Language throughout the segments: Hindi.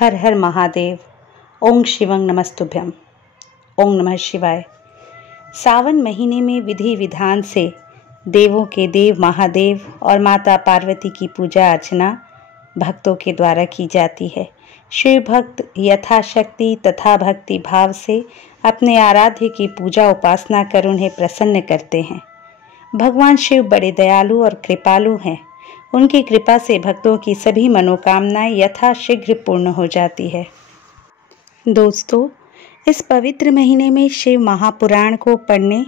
हर हर महादेव। ओम शिवं नमस्तुभ्यम। ओम नमः शिवाय। सावन महीने में विधि विधान से देवों के देव महादेव और माता पार्वती की पूजा अर्चना भक्तों के द्वारा की जाती है। शिव भक्त यथाशक्ति तथा भक्ति भाव से अपने आराध्य की पूजा उपासना कर उन्हें प्रसन्न करते हैं। भगवान शिव बड़े दयालु और कृपालु हैं। उनकी कृपा से भक्तों की सभी मनोकामनाएं यथाशीघ्र पूर्ण हो जाती है। दोस्तों, इस पवित्र महीने में शिव महापुराण को पढ़ने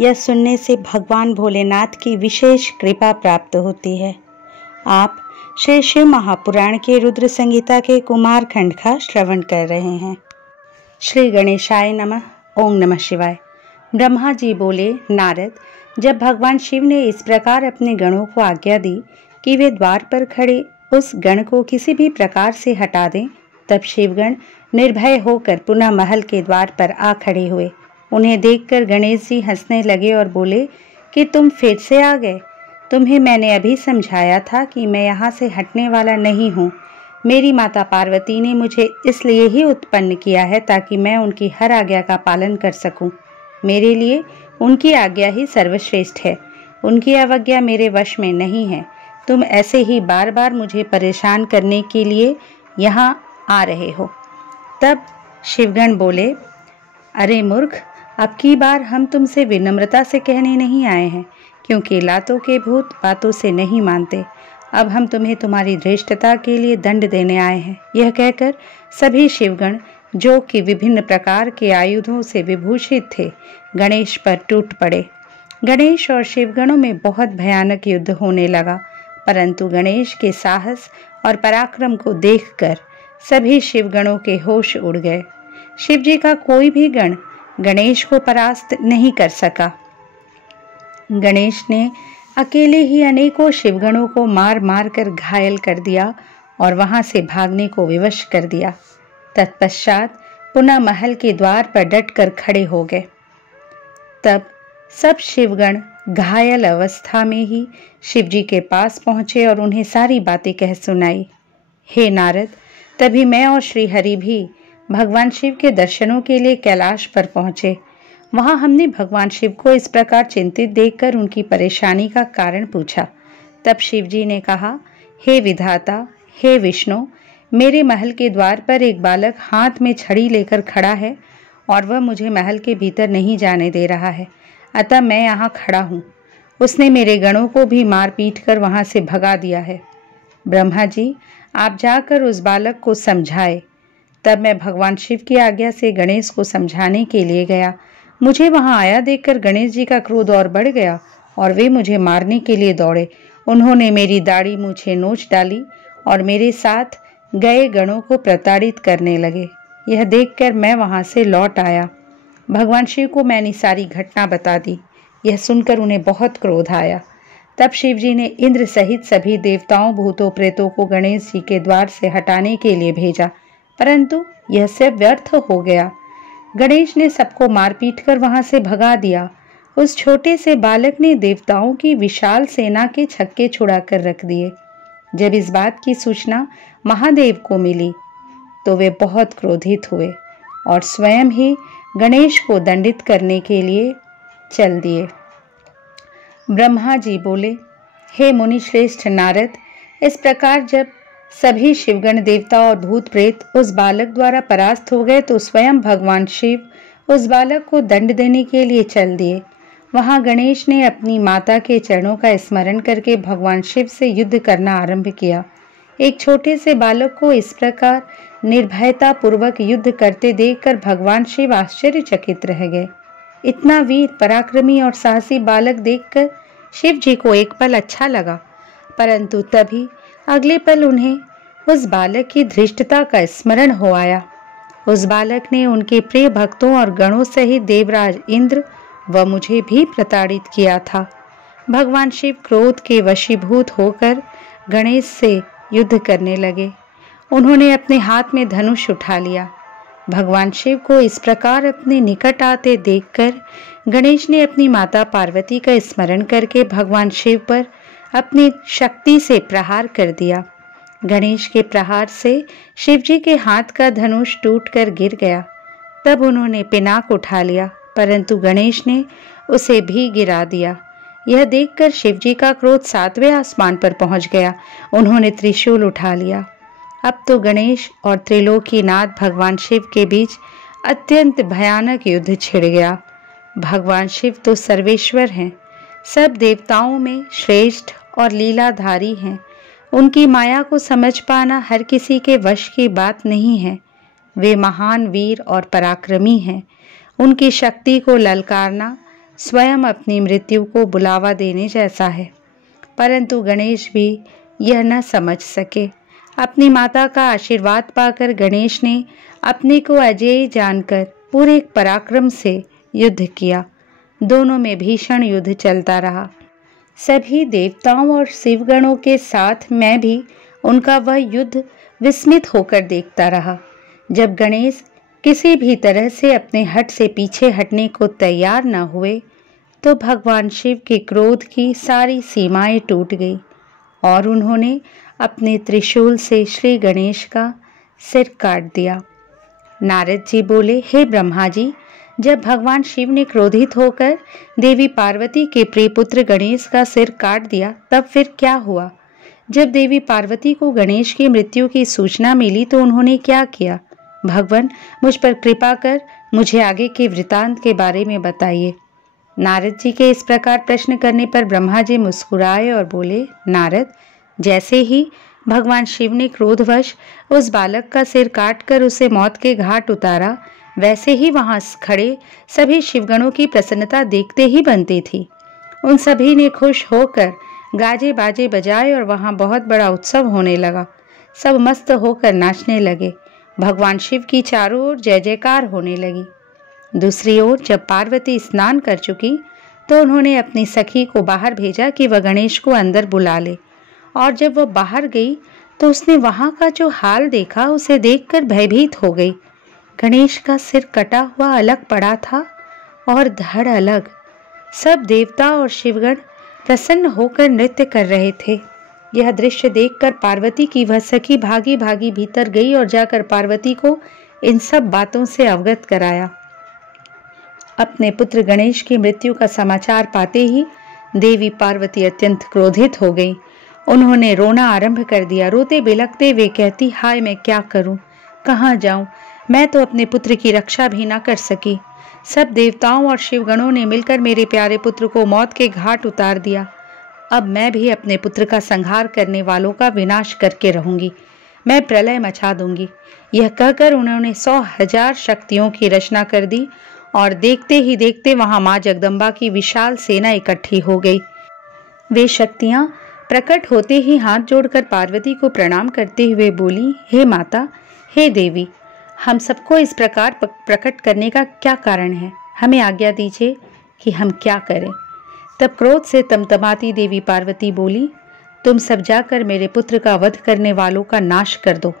या सुनने से भगवान भोलेनाथ की विशेष कृपा प्राप्त होती है। आप श्री शिव महापुराण के रुद्र संहिता के कुमार खंड का श्रवण कर रहे हैं। श्री गणेशाय नमः। ओम नमः शिवाय। ब्रह्मा जी बोले, नारद, जब भगवान शिव ने इस प्रकार अपने गणों को आज्ञा दी कि वे द्वार पर खड़े उस गण को किसी भी प्रकार से हटा दें, तब शिवगण निर्भय होकर पुनः महल के द्वार पर आ खड़े हुए। उन्हें देखकर गणेश जी हंसने लगे और बोले कि तुम फिर से आ गए। तुम्हें मैंने अभी समझाया था कि मैं यहाँ से हटने वाला नहीं हूँ। मेरी माता पार्वती ने मुझे इसलिए ही उत्पन्न किया है ताकि मैं उनकी हर आज्ञा का पालन कर सकूं। मेरे लिए उनकी आज्ञा ही सर्वश्रेष्ठ है। उनकी अवज्ञा मेरे वश में नहीं है। तुम ऐसे ही बार बार मुझे परेशान करने के लिए यहाँ आ रहे हो। तब शिवगण बोले, अरे मूर्ख, अब की बार हम तुमसे विनम्रता से कहने नहीं आए हैं, क्योंकि लातों के भूत बातों से नहीं मानते। अब हम तुम्हें तुम्हारी धृष्टता के लिए दंड देने आए हैं। यह कहकर सभी शिवगण, जो कि विभिन्न प्रकार के आयुधों से विभूषित थे, गणेश पर टूट पड़े। गणेश और शिवगणों में बहुत भयानक युद्ध होने लगा, परंतु गणेश के साहस और पराक्रम को देखकर सभी शिवगणों के होश उड़ गए। शिव जी का कोई भी गण गणेश को परास्त नहीं कर सका। गणेश ने अकेले ही अनेकों शिवगणों को मार मार कर घायल कर दिया और वहां से भागने को विवश कर दिया। तत्पश्चात पुनः महल के द्वार पर डटकर खड़े हो गए। तब सब शिवगण घायल अवस्था में ही शिव जी के पास पहुंचे और उन्हें सारी बातें कह सुनाई। हे नारद, तभी मैं और श्री हरि भी भगवान शिव के दर्शनों के लिए कैलाश पर पहुंचे। वहां हमने भगवान शिव को इस प्रकार चिंतित देखकर उनकी परेशानी का कारण पूछा। तब शिव जी ने कहा, हे विधाता, हे विष्णु, मेरे महल के द्वार पर एक बालक हाथ में छड़ी लेकर खड़ा है और वह मुझे महल के भीतर नहीं जाने दे रहा है। अतः मैं यहाँ खड़ा हूँ। उसने मेरे गणों को भी मार पीट कर वहाँ से भगा दिया है। ब्रह्मा जी, आप जाकर उस बालक को समझाए। तब मैं भगवान शिव की आज्ञा से गणेश को समझाने के लिए गया। मुझे वहाँ आया देखकर गणेश जी का क्रोध और बढ़ गया और वे मुझे मारने के लिए दौड़े। उन्होंने मेरी दाढ़ी मूछें नोच डाली और मेरे साथ गए गणों को प्रताड़ित करने लगे। यह देखकर मैं वहाँ से लौट आया। भगवान शिव को मैंने सारी घटना बता दी। यह सुनकर उन्हें बहुत क्रोध आया। तब शिव जी ने इंद्र सहित सभी देवताओं, भूतों, प्रेतों को गणेश जी के द्वार से हटाने के लिए भेजा, परंतु यह सब व्यर्थ हो गया। गणेश ने सबको मारपीट कर वहां से भगा दिया। उस छोटे से बालक ने देवताओं की विशाल सेना के छक्के छुड़ा कर रख दिए। जब इस बात की सूचना महादेव को मिली तो वे बहुत क्रोधित हुए और स्वयं ही गणेश को दंडित करने के लिए चल दिए। ब्रह्मा जी बोले, हे मुनि श्रेष्ठ नारद, इस प्रकार जब सभी शिवगण, देवता और भूत प्रेत उस बालक द्वारा परास्त हो गए तो स्वयं भगवान शिव उस बालक को दंड देने के लिए चल दिए। वहां गणेश ने अपनी माता के चरणों का स्मरण करके भगवान शिव से युद्ध करना आरंभ किया। एक छोटे से बालक को इस प्रकार निर्भयता पूर्वक युद्ध करते देखकर भगवान शिव आश्चर्यचकित रह गए। इतना वीर, पराक्रमी और साहसी बालक देखकर शिव जी को एक पल अच्छा लगा, परंतु तभी अगले पल उन्हें उस बालक की धृष्टता का स्मरण हो आया। उस बालक ने उनके प्रिय भक्तों और गणों सहित देवराज इंद्र व मुझे भी प्रताड़ित किया था। भगवान शिव क्रोध के वशीभूत होकर गणेश से युद्ध करने लगे। उन्होंने अपने हाथ में धनुष उठा लिया। भगवान शिव को इस प्रकार अपने निकट आते देखकर गणेश ने अपनी माता पार्वती का स्मरण करके भगवान शिव पर अपनी शक्ति से प्रहार कर दिया। गणेश के प्रहार से शिवजी के हाथ का धनुष टूटकर गिर गया। तब उन्होंने पिनाक उठा लिया, परंतु गणेश ने उसे भी गिरा दिया। यह देखकर शिवजी का क्रोध 7वें आसमान पर पहुंच गया। उन्होंने त्रिशूल उठा लिया। अब तो गणेश और त्रिलोकीनाथ भगवान शिव के बीच अत्यंत भयानक युद्ध छिड़ गया। भगवान शिव तो सर्वेश्वर हैं, सब देवताओं में श्रेष्ठ और लीलाधारी हैं। उनकी माया को समझ पाना हर किसी के वश की बात नहीं है। वे महान वीर और पराक्रमी हैं। उनकी शक्ति को ललकारना स्वयं अपनी मृत्यु को बुलावा देने जैसा है। परंतु गणेश भी यह न समझ सके। अपनी माता का आशीर्वाद पाकर गणेश ने अपने को अजेय जानकर पूरे पराक्रम से युद्ध किया। दोनों में भीषण युद्ध चलता रहा। सभी देवताओं और शिवगणों के साथ मैं भी उनका वह युद्ध विस्मित होकर देखता रहा। जब गणेश किसी भी तरह से अपने हट से पीछे हटने को तैयार न हुए तो भगवान शिव के क्रोध की सारी सीमाएं टूट गई और उन्होंने अपने त्रिशूल से श्री गणेश का सिर काट दिया। नारद जी बोले, हे ब्रह्मा जी, जब भगवान शिव ने क्रोधित होकर देवी पार्वती के प्रिय पुत्र गणेश का सिर काट दिया, तब फिर क्या हुआ? जब देवी पार्वती को गणेश की मृत्यु की सूचना मिली तो उन्होंने क्या किया? भगवान, मुझ पर कृपा कर मुझे आगे के वृतांत के बारे में बताइए। नारद जी के इस प्रकार प्रश्न करने पर ब्रह्मा जी मुस्कुराए और बोले, नारद, जैसे ही भगवान शिव ने क्रोधवश उस बालक का सिर काटकर उसे मौत के घाट उतारा, वैसे ही वहां खड़े सभी शिवगणों की प्रसन्नता देखते ही बनती थी। उन सभी ने खुश होकर गाजे बाजे बजाए और वहां बहुत बड़ा उत्सव होने लगा। सब मस्त होकर नाचने लगे। भगवान शिव की चारों ओर जय जयकार होने लगी। दूसरी ओर जब पार्वती स्नान कर चुकी तो उन्होंने अपनी सखी को बाहर भेजा कि वह गणेश को अंदर बुला ले। और जब वह बाहर गई तो उसने वहां का जो हाल देखा उसे देखकर भयभीत हो गई। गणेश का सिर कटा हुआ अलग पड़ा था और धड़ अलग। सब देवता और शिवगण प्रसन्न होकर नृत्य कर रहे थे। यह दृश्य देखकर पार्वती की वह सखी भागी भागी भीतर गई और जाकर पार्वती को इन सब बातों से अवगत कराया। अपने पुत्र गणेश की मृत्यु का समाचार पाते ही देवी पार्वती अत्यंत क्रोधित हो गई। उन्होंने रोना आरंभ कर दिया। रोते बिलखते वे कहती, हाय मैं क्या करूं, कहाँ जाऊं, मैं तो अपने पुत्र की रक्षा भी ना कर सकी। सब देवताओं और शिवगणों ने मिलकर मेरे प्यारे पुत्र को मौत के घाट उतार दिया। अब मैं भी अपने पुत्र का संहार करने वालों का विनाश करके रहूंगी। मैं प्रलय मचा दूंगी। यह कहकर उन्होंने 100,000 शक्तियों की रचना कर दी और देखते ही देखते वहां मां जगदम्बा की विशाल सेना इकट्ठी हो गई। वे शक्तियां प्रकट होते ही हाथ जोड़कर पार्वती को प्रणाम करते हुए बोली, हे माता, हे देवी, हम सबको इस प्रकार प्रकट करने का क्या कारण है? हमें आज्ञा दीजिए कि हम क्या करें। तब क्रोध से तमतमाती देवी पार्वती बोली, तुम सब जाकर मेरे पुत्र का वध करने वालों का नाश कर दो।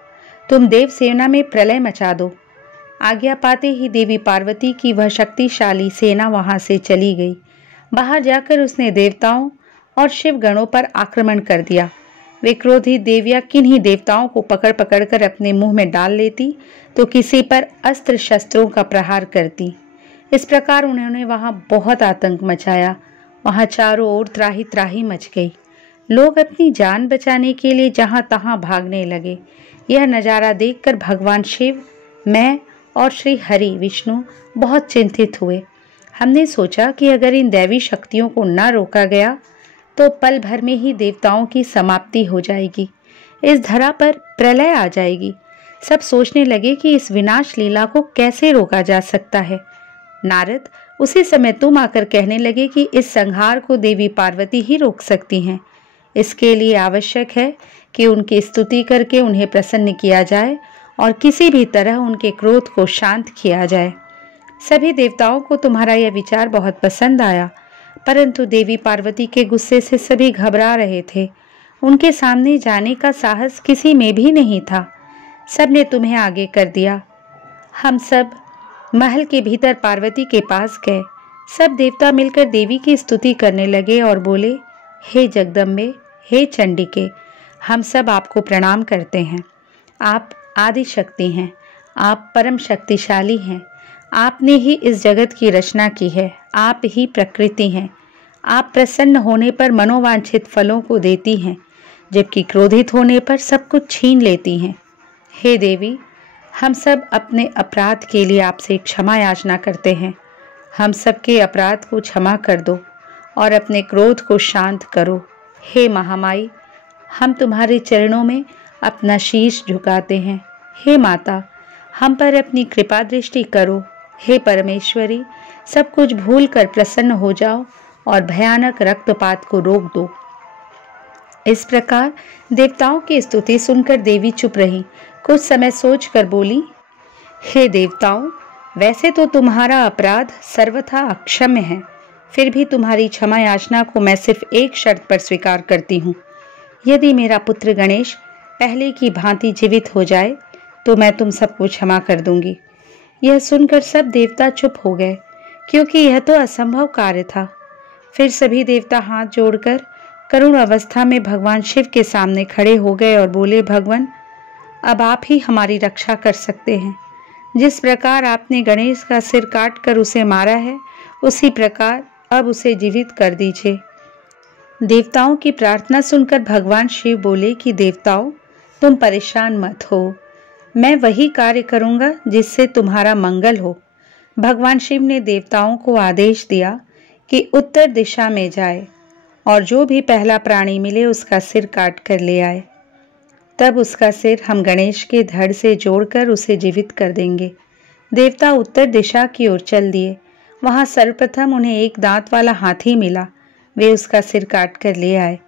तुम देव सेना में प्रलय मचा दो। आज्ञा पाते ही देवी पार्वती की वह शक्तिशाली सेना वहां से चली गई। बाहर जाकर उसने देवताओं और शिव गणों पर आक्रमण कर दिया। वे क्रोधित देवियां किन्हीं देवताओं को पकड़ पकड़कर अपने मुंह में डाल लेती तो किसी पर अस्त्र शस्त्रों का प्रहार करती। इस प्रकार उन्होंने वहां बहुत आतंक मचाया। वहां चारों ओर त्राही त्राही मच गई। लोग अपनी जान बचाने के लिए जहां तहां भागने लगे। यह नज़ारा देखकर भगवान शिव, मैं और श्री हरि विष्णु बहुत चिंतित हुए। हमने सोचा कि अगर इन दैवी शक्तियों को न रोका गया तो पल भर में ही देवताओं की समाप्ति हो जाएगी, इस धरा पर प्रलय आ जाएगी। सब सोचने लगे कि इस विनाश लीला को कैसे रोका जा सकता है। नारद, उसी समय तुम आकर कहने लगे कि इस संहार को देवी पार्वती ही रोक सकती हैं। इसके लिए आवश्यक है कि उनकी स्तुति करके उन्हें प्रसन्न किया जाए और किसी भी तरह उनके क्रोध को शांत किया जाए। सभी देवताओं को तुम्हारा यह विचार बहुत पसंद आया, परंतु देवी पार्वती के गुस्से से सभी घबरा रहे थे। उनके सामने जाने का साहस किसी में भी नहीं था। सबने तुम्हें आगे कर दिया। हम सब महल के भीतर पार्वती के पास गए। सब देवता मिलकर देवी की स्तुति करने लगे और बोले, हे जगदम्बे, हे चंडिके, हम सब आपको प्रणाम करते हैं। आप आदि शक्ति हैं, आप परम शक्तिशाली हैं। आपने ही इस जगत की रचना की है, आप ही प्रकृति हैं। आप प्रसन्न होने पर मनोवांछित फलों को देती हैं, जबकि क्रोधित होने पर सब कुछ छीन लेती हैं। हे देवी, हम सब अपने अपराध के लिए आपसे क्षमा याचना करते हैं। हम सबके अपराध को क्षमा कर दो और अपने क्रोध को शांत करो। हे महामाई, हम तुम्हारे चरणों में अपना शीश झुकाते हैं। हे माता, हम पर अपनी कृपा दृष्टि करो। हे परमेश्वरी, सब कुछ भूल कर प्रसन्न हो जाओ और भयानक रक्तपात को रोक दो। इस प्रकार देवताओं की स्तुति सुनकर देवी चुप रही। कुछ समय सोचकर बोली, हे देवताओं, वैसे तो तुम्हारा अपराध सर्वथा अक्षम्य है, फिर भी तुम्हारी क्षमा याचना को मैं सिर्फ एक शर्त पर स्वीकार करती हूँ। यदि मेरा पुत्र गणेश पहले की भांति जीवित हो जाए तो मैं तुम सबको क्षमा कर दूंगी। यह सुनकर सब देवता चुप हो गए, क्योंकि यह तो असंभव कार्य था। फिर सभी देवता हाथ जोड़कर करुण अवस्था में भगवान शिव के सामने खड़े हो गए और बोले, भगवान, अब आप ही हमारी रक्षा कर सकते हैं। जिस प्रकार आपने गणेश का सिर काट कर उसे मारा है, उसी प्रकार अब उसे जीवित कर दीजिए। देवताओं की प्रार्थना सुनकर भगवान शिव बोले कि देवताओं, तुम परेशान मत हो, मैं वही कार्य करूंगा जिससे तुम्हारा मंगल हो। भगवान शिव ने देवताओं को आदेश दिया कि उत्तर दिशा में जाए और जो भी पहला प्राणी मिले उसका सिर काट कर ले आए। तब उसका सिर हम गणेश के धड़ से जोड़कर उसे जीवित कर देंगे। देवता उत्तर दिशा की ओर चल दिए। वहां सर्वप्रथम उन्हें एक दांत वाला हाथी मिला। वे उसका सिर काट कर ले आए।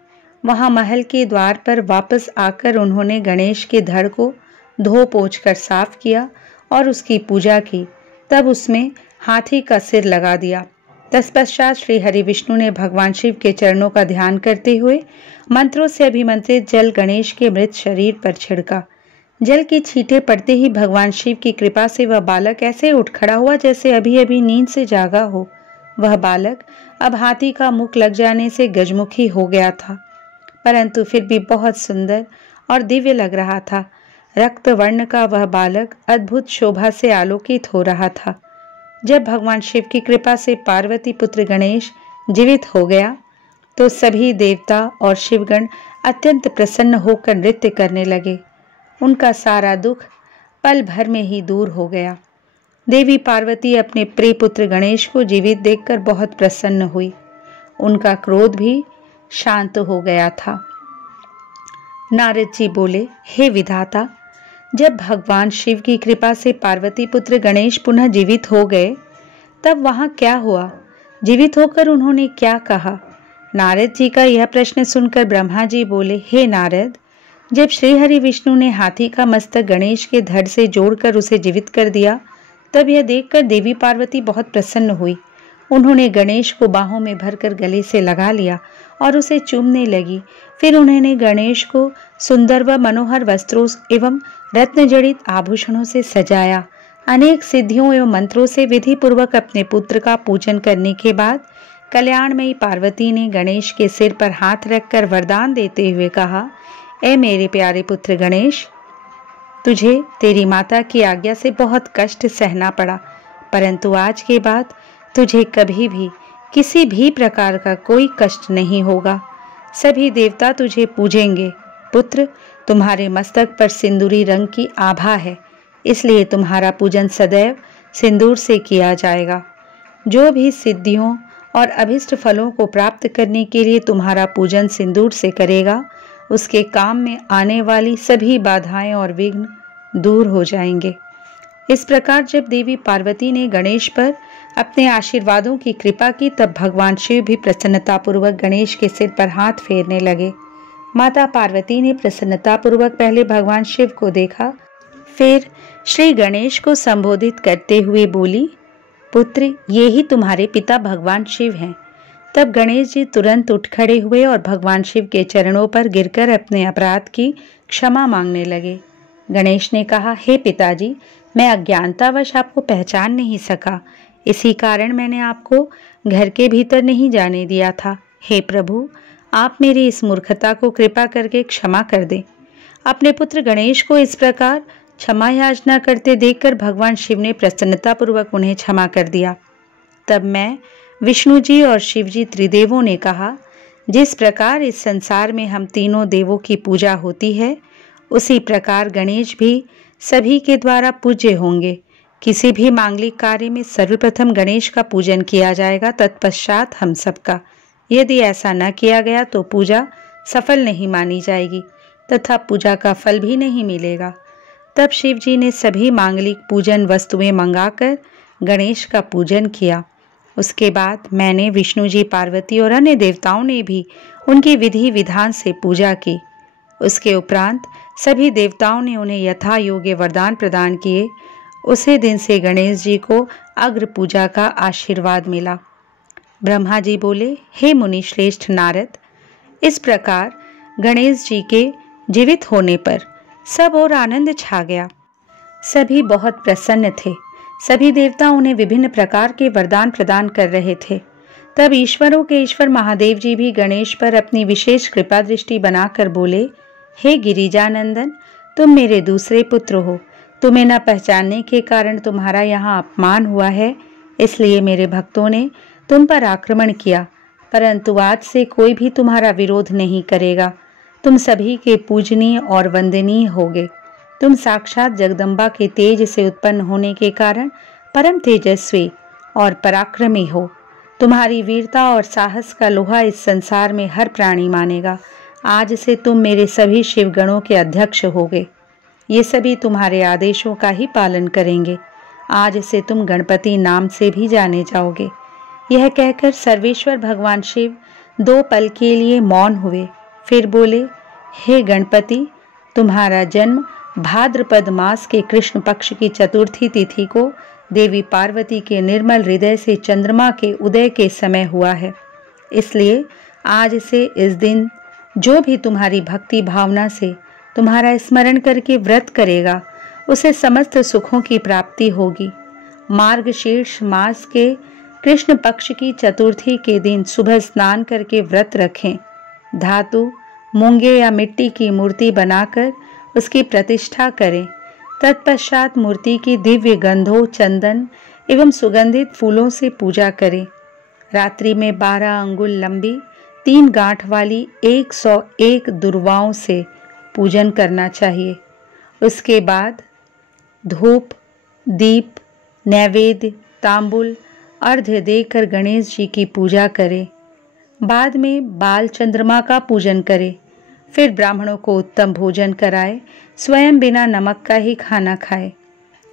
वहां महल के द्वार पर वापस आकर उन्होंने गणेश के धड़ को धो पोंछ कर साफ किया और उसकी पूजा की। तब उसमें हाथी का सिर लगा दिया। तत्पश्चात श्री हरि विष्णु ने भगवान शिव के चरणों का ध्यान करते हुए मंत्रों से अभिमंत्रित जल गणेश के मृत शरीर पर छिड़का। जल की छींटे पड़ते ही भगवान शिव की कृपा से वह बालक ऐसे उठ खड़ा हुआ जैसे अभी अभी नींद से जागा हो। वह बालक अब हाथी का मुख लग जाने से गजमुखी हो गया था, परंतु फिर भी बहुत सुंदर और दिव्य लग रहा था। रक्त वर्ण का वह बालक अद्भुत शोभा से आलोकित हो रहा था। जब भगवान शिव की कृपा से पार्वती पुत्र गणेश जीवित हो गया तो सभी देवता और शिवगण अत्यंत प्रसन्न होकर नृत्य करने लगे। उनका सारा दुख पल भर में ही दूर हो गया। देवी पार्वती अपने प्रिय पुत्र गणेश को जीवित देखकर बहुत प्रसन्न हुई। उनका क्रोध भी शांत हो गया था। नारद जी बोले, हे विधाता, जब भगवान शिव की कृपा से पार्वती पुत्र गणेश पुनः जीवित हो गए तब वहां क्या हुआ? जीवित होकर उन्होंने क्या कहा? नारद जी का यह प्रश्न सुनकर ब्रह्मा जी बोले, हे नारद, जब श्री हरि विष्णु ने हाथी का मस्तक गणेश के धड़ से जोड़कर उसे जीवित कर दिया तब यह देखकर देवी पार्वती बहुत प्रसन्न हुई। उन्होंने गणेश को बाहों में भरकर गले से लगा लिया और उसे चूमने लगी। फिर उन्होंने गणेश को सुंदर व मनोहर वस्त्रों एवं रत्न जड़ित आभूषणों से सजाया। अनेक सिद्धियों एवं मंत्रों से विधि पूर्वक अपने पुत्र का पूजन करने के बाद कल्याणमयी पार्वती ने गणेश के सिर पर हाथ रखकर वरदान देते हुए कहा, ए मेरे प्यारे पुत्र गणेश, तुझे तेरी माता की आज्ञा से बहुत कष्ट सहना पड़ा, परंतु आज के बाद तुझे कभी भी किसी भी प्रकार का कोई कष्ट नहीं होगा। सभी देवता तुझे पूजेंगे। पुत्र, तुम्हारे मस्तक पर सिंदूरी रंग की आभा है, इसलिए तुम्हारा पूजन सदैव सिंदूर से किया जाएगा। जो भी सिद्धियों और अभिष्ट फलों को प्राप्त करने के लिए तुम्हारा पूजन सिंदूर से करेगा, उसके काम में आने वाली सभी बाधाएं और विघ्न दूर हो जाएंगे। इस प्रकार जब देवी पार्वती ने गणेश पर अपने आशीर्वादों की कृपा की तब भगवान शिव भी प्रसन्नतापूर्वक गणेश के सिर पर हाथ फेरने लगे। माता पार्वती ने प्रसन्नतापूर्वक पहले भगवान शिव को देखा, फिर श्री गणेश को संबोधित करते हुए बोली, पुत्र, ये ही तुम्हारे पिता भगवान शिव हैं। तब गणेश जी तुरंत उठ खड़े हुए और भगवान शिव के चरणों पर गिरकर अपने अपराध की क्षमा मांगने लगे। गणेश ने कहा, हे पिताजी, मैं अज्ञानतावश आपको पहचान नहीं सका, इसी कारण मैंने आपको घर के भीतर नहीं जाने दिया था। हे प्रभु, आप मेरी इस मूर्खता को कृपा करके क्षमा कर दें। अपने पुत्र गणेश को इस प्रकार क्षमा याचना करते देखकर भगवान शिव ने प्रसन्नतापूर्वक उन्हें क्षमा कर दिया। तब मैं, विष्णु जी और शिव जी त्रिदेवों ने कहा, जिस प्रकार इस संसार में हम तीनों देवों की पूजा होती है, उसी प्रकार गणेश भी सभी के द्वारा पूज्य होंगे। किसी भी मांगलिक कार्य में सर्वप्रथम गणेश का पूजन किया जाएगा, तत्पश्चात हम सबका। यदि ऐसा न किया गया तो पूजा सफल नहीं मानी जाएगी तथा पूजा का फल भी नहीं मिलेगा। तब शिव जी ने सभी मांगलिक पूजन वस्तुएं मंगाकर गणेश का पूजन किया। उसके बाद मैंने, विष्णु जी, पार्वती और अन्य देवताओं ने भी उनकी विधि विधान से पूजा की। उसके उपरांत सभी देवताओं ने उन्हें यथा योग्य वरदान प्रदान किए। उसी दिन से गणेश जी को अग्र पूजा का आशीर्वाद मिला। ब्रह्मा जी बोले, हे मुनि श्रेष्ठ नारद, इस प्रकार गणेश जी के जीवित होने पर सब और आनंद छा गया। सभी बहुत प्रसन्न थे। सभी देवता उन्हें विभिन्न प्रकार के वरदान प्रदान कर रहे थे। तब ईश्वरों के ईश्वर महादेव जी भी गणेश पर अपनी विशेष कृपा दृष्टि बनाकर बोले, हे गिरिजानंदन, तुम मेरे दूसरे पुत्र हो। तुम्हें न पहचानने के कारण तुम्हारा यहाँ अपमान हुआ है, इसलिए मेरे भक्तों ने तुम पर आक्रमण किया, परंतु आज से कोई भी तुम्हारा विरोध नहीं करेगा। तुम सभी के पूजनीय और वंदनीय होगे। तुम साक्षात जगदम्बा के तेज से उत्पन्न होने के कारण परम तेजस्वी और पराक्रमी हो। तुम्हारी वीरता और साहस का लोहा इस संसार में हर प्राणी मानेगा। आज से तुम मेरे सभी शिवगणों के अध्यक्ष होगे। ये सभी तुम्हारे आदेशों का ही पालन करेंगे। आज से तुम गणपति नाम से भी जाने जाओगे। यह कहकर सर्वेश्वर भगवान शिव 2 पल के लिए मौन हुए। फिर बोले, हे गणपति, तुम्हारा जन्म भाद्रपद मास के कृष्ण पक्ष की चतुर्थी तिथि को देवी पार्वती के निर्मल हृदय से चंद्रमा के उदय के समय हुआ है। इसलिए आज से इस दिन जो भी तुम्हारी भक्ति भावना से तुम्हारा स्मरण करके व्रत करेगा, उसे समस्त सुखों की प्राप्ति होगी। मार्गशीर्ष मास के कृष्ण पक्ष की चतुर्थी के दिन सुबह स्नान करके व्रत रखें। धातु, मूंगे या मिट्टी की मूर्ति बनाकर उसकी प्रतिष्ठा करें। तत्पश्चात मूर्ति की दिव्य गंधों, चंदन एवं सुगंधित फूलों से पूजा करें। रात्रि में 12 अंगुल लंबी 3 गांठ वाली 101 दुर्वाओं से पूजन करना चाहिए। उसके बाद धूप, दीप, नैवेद्य, तांबुल, अर्घ्य देकर गणेश जी की पूजा करें। बाद में बाल चंद्रमा का पूजन करें। फिर ब्राह्मणों को उत्तम भोजन कराए, स्वयं बिना नमक का ही खाना खाए।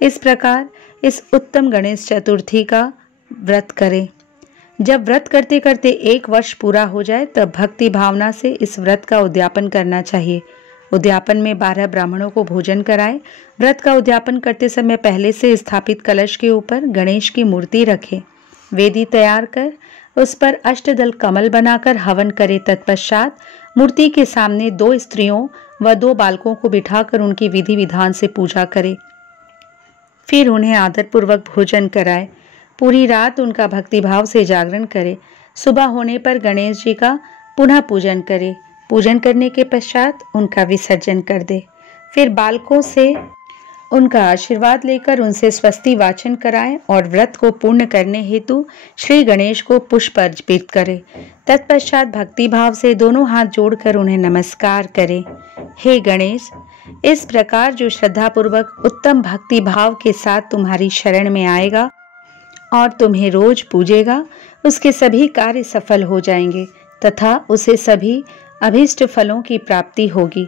इस प्रकार इस उत्तम गणेश चतुर्थी का व्रत करें। जब व्रत करते करते 1 वर्ष पूरा हो जाए, तब भक्ति भावना से इस व्रत का उद्यापन करना चाहिए। उद्यापन में 12 ब्राह्मणों को भोजन कराएं। व्रत का उद्यापन करते समय पहले से स्थापित कलश के ऊपर गणेश की मूर्ति रखें। वेदी तैयार कर उस पर अष्टदल कमल बनाकर हवन करे। तत्पश्चात मूर्ति के सामने 2 स्त्रियों व 2 बालकों को बिठाकर उनकी विधि विधान से पूजा करे। फिर उन्हें आदरपूर्वक भोजन कराए। पूरी रात उनका भक्तिभाव से जागरण करे। सुबह होने पर गणेश जी का पुनः पूजन करे। पूजन करने के पश्चात उनका विसर्जन कर दे। फिर बालकों से उनका आशीर्वाद लेकर उनसे स्वस्ति वाचन कराएं और व्रत को पूर्ण करने हेतु श्री गणेश को पुष्प अर्पित करें। तत्पश्चात भक्ति भाव से दोनों हाथ जोड़कर उन्हें नमस्कार करें। हे गणेश, इस प्रकार जो श्रद्धापूर्वक उत्तम भक्ति भाव के साथ तुम्हारी शरण में आएगा और तुम्हें रोज पूजेगा, उसके सभी कार्य सफल हो जाएंगे तथा उसे सभी अभीष्ट फलों की प्राप्ति होगी।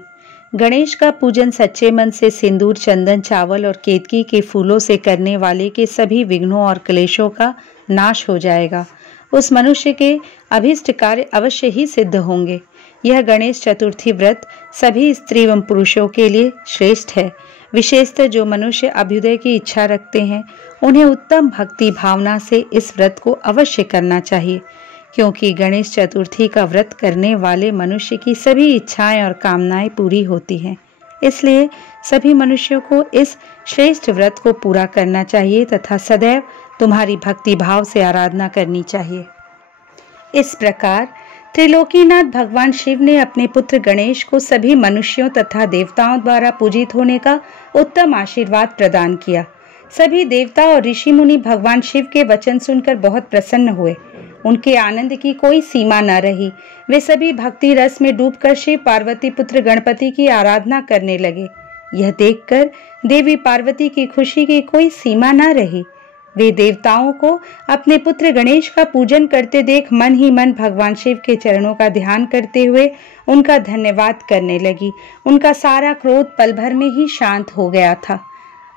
गणेश का पूजन सच्चे मन से सिंदूर, चंदन, चावल और केतकी के फूलों से करने वाले के सभी विघ्नों और क्लेशों का नाश हो जाएगा। उस मनुष्य के अभीष्ट कार्य अवश्य ही सिद्ध होंगे। यह गणेश चतुर्थी व्रत सभी स्त्री एवं पुरुषों के लिए श्रेष्ठ है। विशेषतः जो मनुष्य अभ्युदय की इच्छा रखते हैं, उन्हें उत्तम भक्ति भावना से इस व्रत को अवश्य करना चाहिए, क्योंकि गणेश चतुर्थी का व्रत करने वाले मनुष्य की सभी इच्छाएं और कामनाएं पूरी होती हैं। इसलिए सभी मनुष्यों को इस श्रेष्ठ व्रत को पूरा करना चाहिए तथा सदैव तुम्हारी भक्ति भाव से आराधना करनी चाहिए। इस प्रकार त्रिलोकीनाथ भगवान शिव ने अपने पुत्र गणेश को सभी मनुष्यों तथा देवताओं द्वारा पूजित होने का उत्तम आशीर्वाद प्रदान किया। सभी देवता और ऋषि मुनि भगवान शिव के वचन सुनकर बहुत प्रसन्न हुए। उनके आनंद की कोई सीमा न रही। वे सभी भक्ति रस में डूबकर शिव पार्वती पुत्र गणपति की आराधना करने लगे। यह देखकर देवी पार्वती की खुशी की कोई सीमा न रही। वे देवताओं को अपने पुत्र गणेश का पूजन करते देख मन ही मन भगवान शिव के चरणों का ध्यान करते हुए उनका धन्यवाद करने लगी। उनका सारा क्रोध पल भर में ही शांत हो गया था।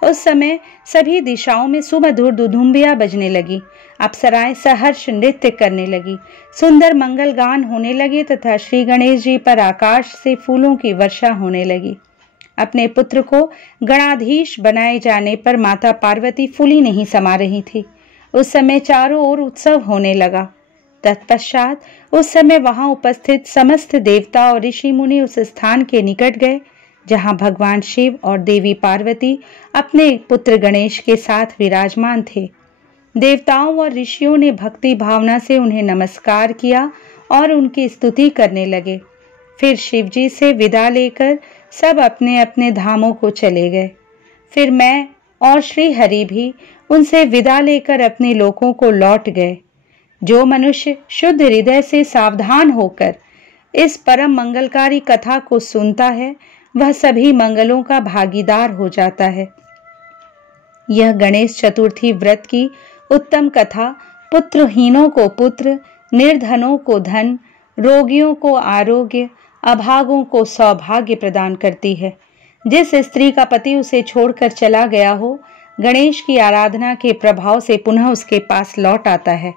उस समय सभी दिशाओं में सुमधुर दुधुम्बियां बजने लगी। अप्सराएं सहर्ष नृत्य करने लगी। सुंदर मंगल गान होने लगे तथा श्री गणेश जी पर आकाश से फूलों की वर्षा होने लगी। अपने पुत्र को गणाधीश बनाए जाने पर माता पार्वती फूली नहीं समा रही थी। उस समय चारों ओर उत्सव होने लगा। तत्पश्चात उस समय वहां उपस्थित समस्त देवता और ऋषि मुनि उस स्थान के निकट गए जहां भगवान शिव और देवी पार्वती अपने पुत्र गणेश के साथ विराजमान थे। देवताओं और ऋषियों ने भक्ति भावना से उन्हें नमस्कार किया और उनकी स्तुति करने लगे। फिर शिव जी से विदा लेकर सब अपने अपने धामों को चले गए। फिर मैं और श्री हरि भी उनसे विदा लेकर अपने लोकों को लौट गए। जो मनुष्य शुद्ध हृदय से सावधान होकर इस परम मंगलकारी कथा को सुनता है वह सभी मंगलों का भागीदार हो जाता है। यह गणेश चतुर्थी व्रत की उत्तम कथा पुत्रहीनों को पुत्र, निर्धनों को धन, रोगियों को आरोग्य, अभागों को सौभाग्य प्रदान करती है। जिस स्त्री का पति उसे छोड़कर चला गया हो, गणेश की आराधना के प्रभाव से पुनः उसके पास लौट आता है।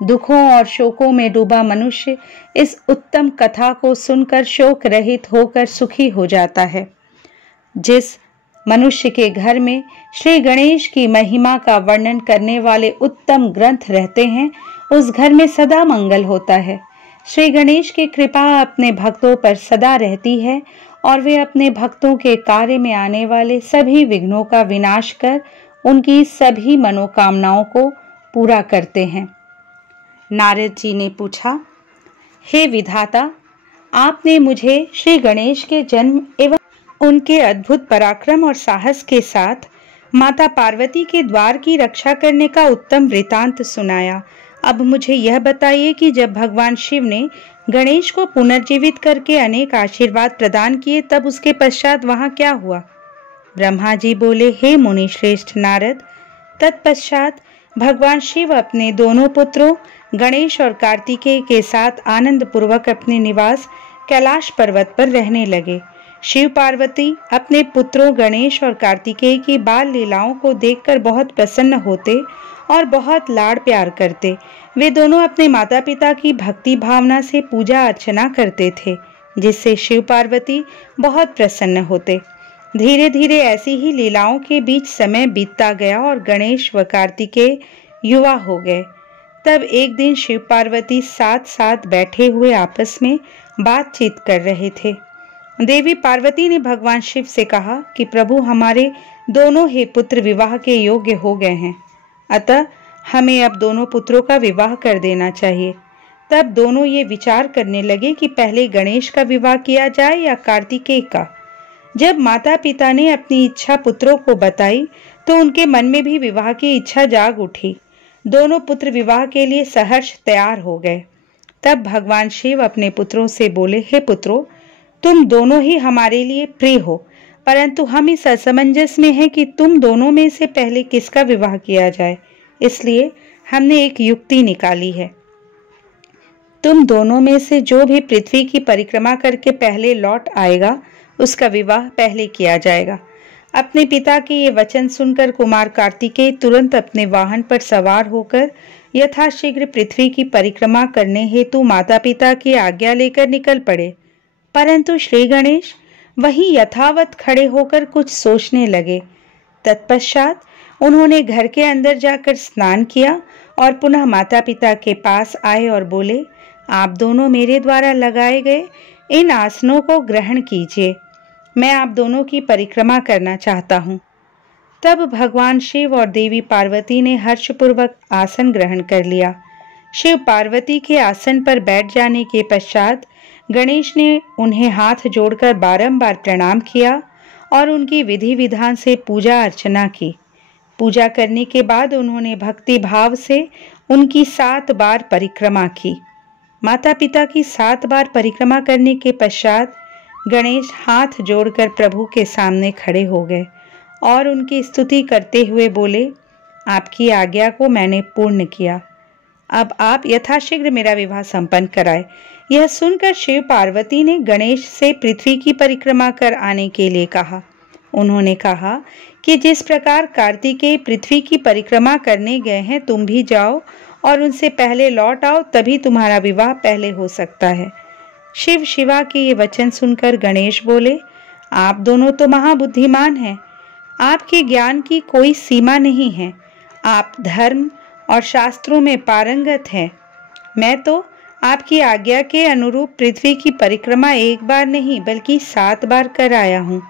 दुखों और शोकों में डूबा मनुष्य इस उत्तम कथा को सुनकर शोक रहित होकर सुखी हो जाता है। जिस मनुष्य के घर में श्री गणेश की महिमा का वर्णन करने वाले उत्तम ग्रंथ रहते हैं, उस घर में सदा मंगल होता है। श्री गणेश की कृपा अपने भक्तों पर सदा रहती है और वे अपने भक्तों के कार्य में आने वाले सभी विघ्नों का विनाश कर उनकी सभी मनोकामनाओं को पूरा करते हैं। नारद जी ने पूछा, हे विधाता, आपने मुझे श्री गणेश के जन्म एवं उनके अद्भुत पराक्रम और साहस के साथ माता पार्वती के द्वार की रक्षा करने का उत्तम वृतांत सुनाया। अब मुझे यह बताइए कि जब भगवान शिव ने गणेश को पुनर्जीवित करके अनेक आशीर्वाद प्रदान किए तब उसके पश्चात वहां क्या हुआ? ब्रह्मा जी बोले, हे मुनि श्रेष्ठ नारद, तत्पश्चात भगवान शिव अपने दोनों पुत्रों गणेश और कार्तिकेय के साथ आनंद पूर्वक अपने निवास कैलाश पर्वत पर रहने लगे। शिव पार्वती अपने पुत्रों गणेश और कार्तिकेय की बाल लीलाओं को देखकर बहुत प्रसन्न होते और बहुत लाड़ प्यार करते। वे दोनों अपने माता पिता की भक्ति भावना से पूजा अर्चना करते थे, जिससे शिव पार्वती बहुत प्रसन्न होते। धीरे धीरे ऐसी ही लीलाओं के बीच समय बीतता गया और गणेश व कार्तिकेय युवा हो गए। तब एक दिन शिव पार्वती साथ साथ बैठे हुए आपस में बातचीत कर रहे थे। देवी पार्वती ने भगवान शिव से कहा कि प्रभु, हमारे दोनों ही पुत्र विवाह के योग्य हो गए हैं, अतः हमें अब दोनों पुत्रों का विवाह कर देना चाहिए। तब दोनों ये विचार करने लगे कि पहले गणेश का विवाह किया जाए या कार्तिकेय का। जब माता पिता ने अपनी इच्छा पुत्रों को बताई तो उनके मन में भी विवाह की इच्छा जाग उठी। दोनों पुत्र विवाह के लिए सहर्ष तैयार हो गए। तब भगवान शिव अपने पुत्रों से बोले, हे पुत्रों, तुम दोनों ही हमारे लिए प्रिय हो, परंतु हम इस असमंजस में हैं कि तुम दोनों में से पहले किसका विवाह किया जाए। इसलिए हमने एक युक्ति निकाली है। तुम दोनों में से जो भी पृथ्वी की परिक्रमा करके पहले लौट आएगा उसका विवाह पहले किया जाएगा। अपने पिता के ये वचन सुनकर कुमार कार्तिकेय तुरंत अपने वाहन पर सवार होकर यथाशीघ्र पृथ्वी की परिक्रमा करने हेतु माता पिता की आज्ञा लेकर निकल पड़े। परंतु श्री गणेश वहीं यथावत खड़े होकर कुछ सोचने लगे। तत्पश्चात उन्होंने घर के अंदर जाकर स्नान किया और पुनः माता पिता के पास आए और बोले, आप दोनों मेरे द्वारा लगाए गए इन आसनों को ग्रहण कीजिए, मैं आप दोनों की परिक्रमा करना चाहता हूँ। तब भगवान शिव और देवी पार्वती ने हर्षपूर्वक आसन ग्रहण कर लिया। शिव पार्वती के आसन पर बैठ जाने के पश्चात गणेश ने उन्हें हाथ जोड़कर बारंबार प्रणाम किया और उनकी विधि विधान से पूजा अर्चना की। पूजा करने के बाद उन्होंने भक्ति भाव से उनकी 7 बार परिक्रमा की। माता पिता की 7 बार परिक्रमा करने के पश्चात गणेश हाथ जोड़कर प्रभु के सामने खड़े हो गए और उनकी स्तुति करते हुए बोले, आपकी आज्ञा को मैंने पूर्ण किया। अब आप यथाशीघ्र मेरा विवाह संपन्न कराए। यह सुनकर शिव पार्वती ने गणेश से पृथ्वी की परिक्रमा कर आने के लिए कहा। उन्होंने कहा कि जिस प्रकार कार्तिकेय पृथ्वी की परिक्रमा करने गए हैं, तुम भी जाओ और उनसे पहले लौट आओ, तभी तुम्हारा विवाह पहले हो सकता है। शिव शिवा के ये वचन सुनकर गणेश बोले, आप दोनों तो महाबुद्धिमान हैं। आपके ज्ञान की कोई सीमा नहीं है। आप धर्म और शास्त्रों में पारंगत हैं। मैं तो आपकी आज्ञा के अनुरूप पृथ्वी की परिक्रमा एक बार नहीं बल्कि 7 बार कर आया हूँ।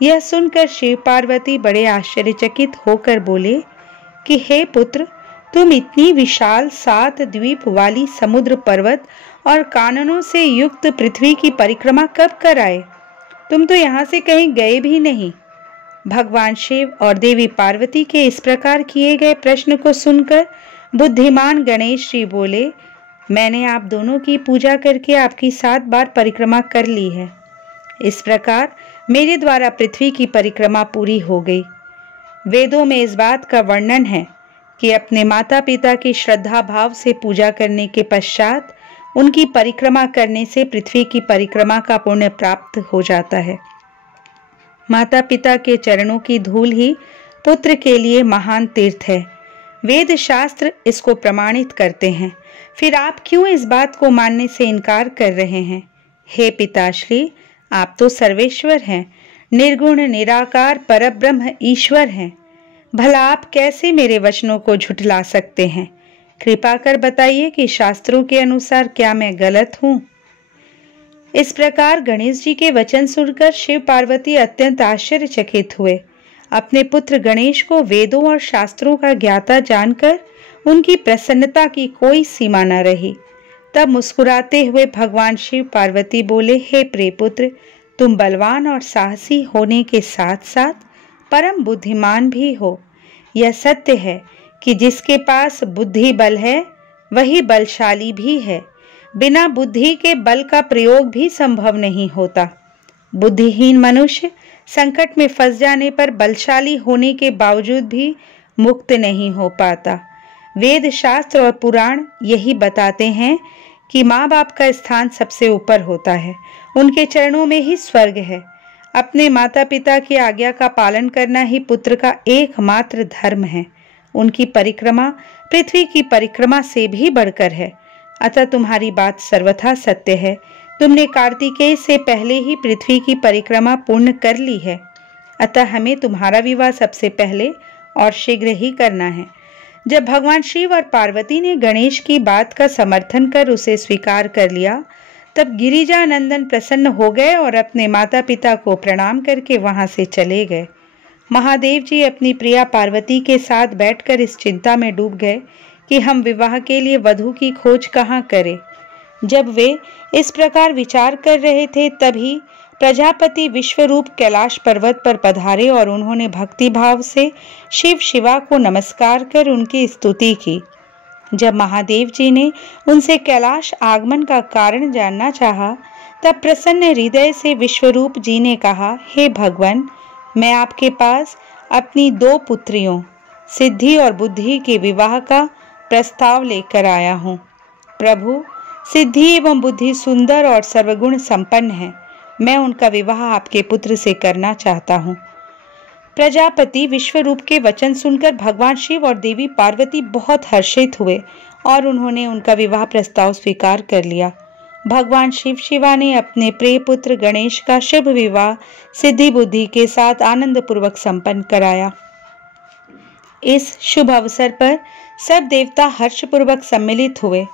यह सुनकर शिव पार्वती बड़े आश्चर्यचकित होकर बोले कि हे पुत्र, तुम इतनी विशाल 7 द्वीप वाली समुद्र पर्वत और काननों से युक्त पृथ्वी की परिक्रमा कब कर आए? तुम तो यहाँ से कहीं गए भी नहीं। भगवान शिव और देवी पार्वती के इस प्रकार किए गए प्रश्न को सुनकर बुद्धिमान गणेश जी बोले, मैंने आप दोनों की पूजा करके आपकी 7 बार परिक्रमा कर ली है। इस प्रकार मेरे द्वारा पृथ्वी की परिक्रमा पूरी हो गई। वेदों में इस बात का वर्णन है कि अपने माता पिता की श्रद्धा भाव से पूजा करने के पश्चात उनकी परिक्रमा करने से पृथ्वी की परिक्रमा का पुण्य प्राप्त हो जाता है। माता पिता के चरणों की धूल ही पुत्र के लिए महान तीर्थ है। वेद शास्त्र इसको प्रमाणित करते हैं। फिर आप क्यों इस बात को मानने से इनकार कर रहे हैं? हे पिताश्री, आप तो सर्वेश्वर हैं, निर्गुण निराकार परब्रह्म ईश्वर हैं। भला आप कैसे मेरे वचनों को झुठला सकते हैं? कृपा कर बताइए कि शास्त्रों के अनुसार क्या मैं गलत हूँ? इस प्रकार गणेश जी के वचन सुनकर शिव पार्वती अत्यंत आश्चर्यचकित हुए। अपने पुत्र गणेश को वेदों और शास्त्रों का ज्ञाता जानकर उनकी प्रसन्नता की कोई सीमा न रही। तब मुस्कुराते हुए भगवान शिव पार्वती बोले, हे प्रिय पुत्र, तुम बलवान और साहसी होने के साथ साथ परम बुद्धिमान भी हो। यह सत्य है कि जिसके पास बुद्धि बल है वही बलशाली भी है। बिना बुद्धि के बल का प्रयोग भी संभव नहीं होता। बुद्धिहीन मनुष्य संकट में फंस जाने पर बलशाली होने के बावजूद भी मुक्त नहीं हो पाता। वेद शास्त्र और पुराण यही बताते हैं कि माँ बाप का स्थान सबसे ऊपर होता है। उनके चरणों में ही स्वर्ग है। अपने माता पिता की आज्ञा का पालन करना ही पुत्र का एकमात्र धर्म है। उनकी परिक्रमा पृथ्वी की परिक्रमा से भी बढ़कर है। अतः तुम्हारी बात सर्वथा सत्य है। तुमने कार्तिकेय से पहले ही पृथ्वी की परिक्रमा पूर्ण कर ली है। अतः हमें तुम्हारा विवाह सबसे पहले और शीघ्र ही करना है। जब भगवान शिव और पार्वती ने गणेश की बात का समर्थन कर उसे स्वीकार कर लिया, तब गिरिजा नंदन प्रसन्न हो गए और अपने माता पिता को प्रणाम करके वहां से चले गए। महादेव जी अपनी प्रिया पार्वती के साथ बैठकर इस चिंता में डूब गए कि हम विवाह के लिए वधू की खोज कहाँ करें। जब वे इस प्रकार विचार कर रहे थे, तभी प्रजापति विश्वरूप कैलाश पर्वत पर पधारे और उन्होंने भक्ति भाव से शिव शिवा को नमस्कार कर उनकी स्तुति की। जब महादेव जी ने उनसे कैलाश आगमन का कारण जानना चाहा, तब प्रसन्न हृदय से विश्वरूप जी ने कहा, हे भगवान, मैं आपके पास अपनी 2 पुत्रियों सिद्धि और बुद्धि के विवाह का प्रस्ताव लेकर आया हूँ। प्रभु, सिद्धि एवं बुद्धि सुंदर और सर्वगुण संपन्न है। मैं उनका विवाह आपके पुत्र से करना चाहता हूँ। प्रजापति विश्वरूप के वचन सुनकर भगवान शिव और देवी पार्वती बहुत हर्षित हुए और उन्होंने उनका विवाह प्रस्ताव स्वीकार कर लिया। भगवान शिव शिवा ने अपने प्रिय पुत्र गणेश का शुभ विवाह सिद्धि बुद्धि के साथ आनंद पूर्वक संपन्न कराया। इस शुभ अवसर पर सब देवता हर्षपूर्वक सम्मिलित हुए।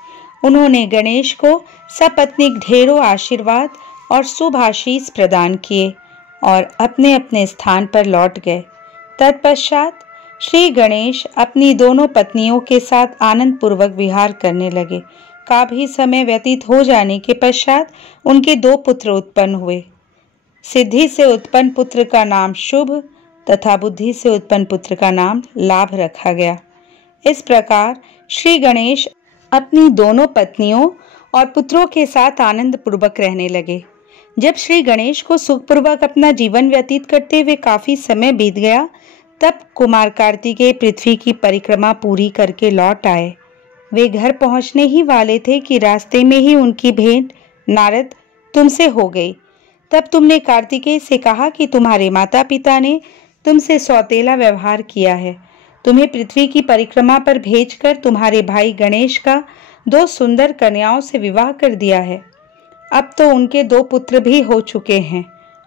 उन्होंने गणेश को सपत्नीक ढेरों आशीर्वाद और शुभ आशीष प्रदान किए और अपने अपने स्थान पर लौट गए। तत्पश्चात श्री गणेश अपनी दोनों पत्नियों के साथ आनंद पूर्वक विहार करने लगे। काफी समय व्यतीत हो जाने के पश्चात उनके 2 पुत्र उत्पन्न हुए। सिद्धि से उत्पन्न पुत्र का नाम शुभ तथा बुद्धि से उत्पन्न पुत्र का नाम लाभ रखा गया। इस प्रकार श्री गणेश अपनी दोनों पत्नियों और पुत्रों के साथ आनंद पूर्वक रहने लगे। जब श्री गणेश को सुखपूर्वक अपना जीवन व्यतीत करते हुए काफी समय बीत गया, तब कुमार कार्तिकेय पृथ्वी की परिक्रमा पूरी करके लौट आए। वे घर पहुंचने ही वाले थे कि रास्ते में ही उनकी भेंट नारद तुमसे हो गई। तब तुमने कार्तिकेय से कहा कि तुम्हारे माता पिता ने तुमसे सौतेला व्यवहार किया है। तुम्हें पृथ्वी की परिक्रमा पर भेजकर तुम्हारे भाई गणेश का 2 सुंदर कन्याओं से विवाह कर दिया है। अब तो उनके 2 पुत्र भी हो चुके हैं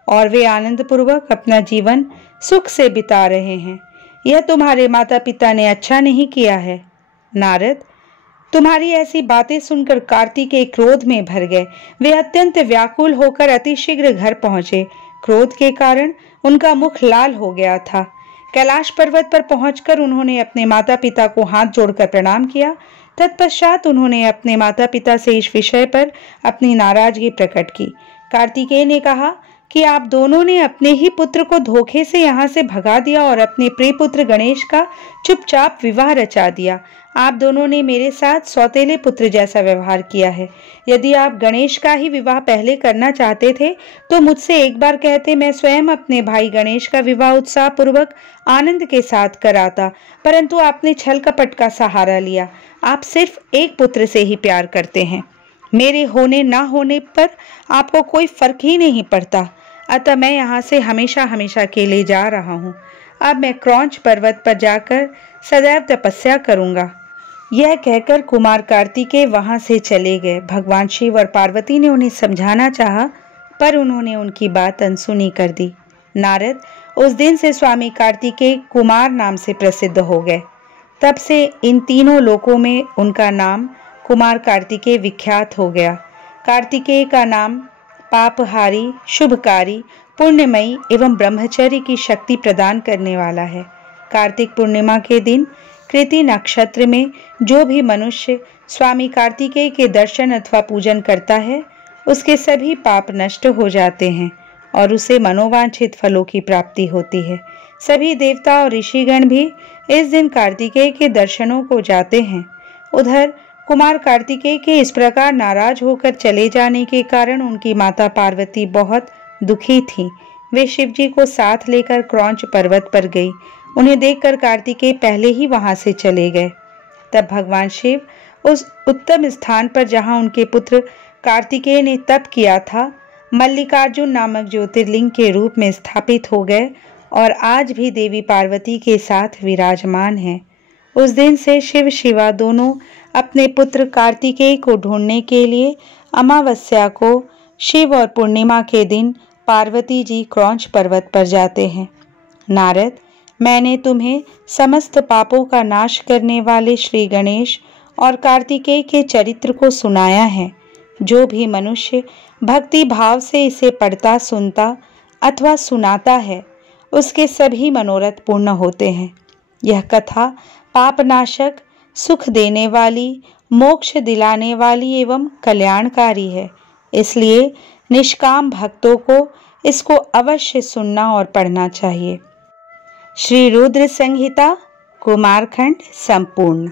और वे आनंद पूर्वक अपना जीवन सुख से बिता रहे हैं। यह तुम्हारे माता पिता ने अच्छा नहीं किया है। नारद, तुम्हारी ऐसी बातें सुनकर कार्तिकेय क्रोध में भर गए। वे अत्यंत व्याकुल होकर अतिशीघ्र घर पहुंचे। क्रोध के कारण उनका मुख लाल हो गया था। कैलाश पर्वत पर पहुंचकर उन्होंने अपने माता पिता को हाथ जोड़कर प्रणाम किया। तत्पश्चात उन्होंने अपने माता पिता से इस विषय पर अपनी नाराजगी प्रकट की। कार्तिकेय ने कहा कि आप दोनों ने अपने ही पुत्र को धोखे से यहाँ से भगा दिया और अपने प्रिय पुत्र गणेश का चुपचाप विवाह रचा दिया। आप दोनों ने मेरे साथ सौतेले पुत्र जैसा व्यवहार किया है। यदि आप गणेश का ही विवाह पहले करना चाहते थे तो मुझसे एक बार कहते, मैं स्वयं अपने भाई गणेश का विवाह उत्साह पूर्वक आनंद के साथ कराता, परंतु आपने छल कपट का सहारा लिया। आप सिर्फ एक पुत्र से ही प्यार करते हैं। मेरे होने ना होने पर आपको कोई फर्क ही नहीं पड़ता। अतः मैं यहाँ से हमेशा हमेशा के लिए जा रहा हूँ। अब मैं क्रौंच पर्वत पर जाकर सदैव तपस्या करूँगा। यह कहकर कुमार कार्तिकेय वहां से चले गए। भगवान शिव और पार्वती ने उन्हें समझाना चाहा, पर उन्होंने उनकी बात अनसुनी कर दी। नारद उस दिन से स्वामी कार्तिकेय कुमार नाम से प्रसिद्ध हो गए। तब से इन तीनों लोकों में उनका नाम कुमार कार्तिकेय विख्यात हो गया। कार्तिकेय का नाम पापहारी, शुभकारी, पुण्यमयी एवं ब्रह्मचर्य की शक्ति प्रदान करने वाला है। कार्तिक पूर्णिमा के दिन कृति नक्षत्र में जो भी मनुष्य स्वामी कार्तिकेय के दर्शन अथवा पूजन करता है, उसके सभी पाप नष्ट हो जाते हैं और उसे मनोवांछित फलों की प्राप्ति होती है। सभी देवता और ऋषिगण भी इस दिन कार्तिकेय के दर्शनों को जाते हैं। उधर कुमार कार्तिकेय के इस प्रकार नाराज होकर चले जाने के कारण उनकी माता पार्वती बहुत दुखी थी। वे शिवजी को साथ लेकर क्रौंच पर्वत पर गई। उन्हें देखकर कार्तिकेय पहले ही वहां से चले गए। तब भगवान शिव उस उत्तम स्थान पर जहां उनके पुत्र कार्तिकेय ने तप किया था, मल्लिकार्जुन नामक ज्योतिर्लिंग के रूप में स्थापित हो गए और आज भी देवी पार्वती के साथ विराजमान हैं। उस दिन से शिव शिवा दोनों अपने पुत्र कार्तिकेय को ढूंढने के लिए अमावस्या को शिव और पूर्णिमा के दिन पार्वती जी क्रौंच पर्वत पर जाते हैं। नारद, मैंने तुम्हें समस्त पापों का नाश करने वाले श्री गणेश और कार्तिकेय के चरित्र को सुनाया है। जो भी मनुष्य भक्ति भाव से इसे पढ़ता, सुनता अथवा सुनाता है, उसके सभी मनोरथ पूर्ण होते हैं। यह कथा पापनाशक, सुख देने वाली, मोक्ष दिलाने वाली एवं कल्याणकारी है। इसलिए निष्काम भक्तों को इसको अवश्य सुनना और पढ़ना चाहिए। श्री रुद्र संहिता कुमारखंड संपूर्ण।